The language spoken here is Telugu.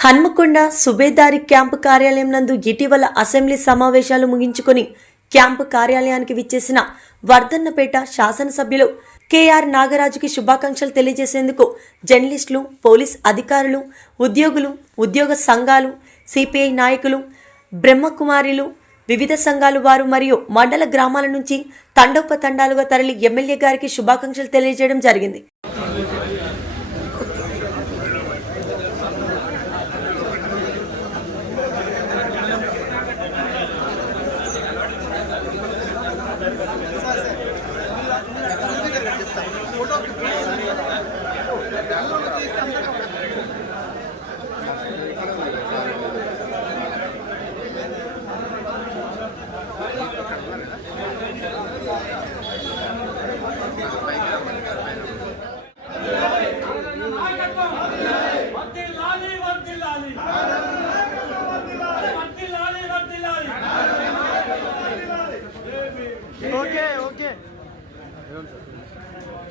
హన్మకొండ సుబేదారి క్యాంపు కార్యాలయం నందు ఇటీవల అసెంబ్లీ సమావేశాలు ముగించుకొని క్యాంపు కార్యాలయానికి విచ్చేసిన వర్ధన్నపేట శాసనసభ్యులు కేఆర్ నాగరాజుకి శుభాకాంక్షలు తెలియజేసేందుకు జర్నలిస్టులు పోలీస్ అధికారులు ఉద్యోగులు ఉద్యోగ సంఘాలు సిపిఐ నాయకులు బ్రహ్మకుమారిలు వివిధ సంఘాలు వారు మరియు మండల గ్రామాల నుంచి తండోపతండాలుగా తరలి ఎమ్మెల్యే గారికి శుభాకాంక్షలు తెలియజేయడం జరిగింది. వర్ధిల్లాలి, వర్ధిల్లాలి. వర్ధిల్లాలి, వర్ధిల్లాలి. okay.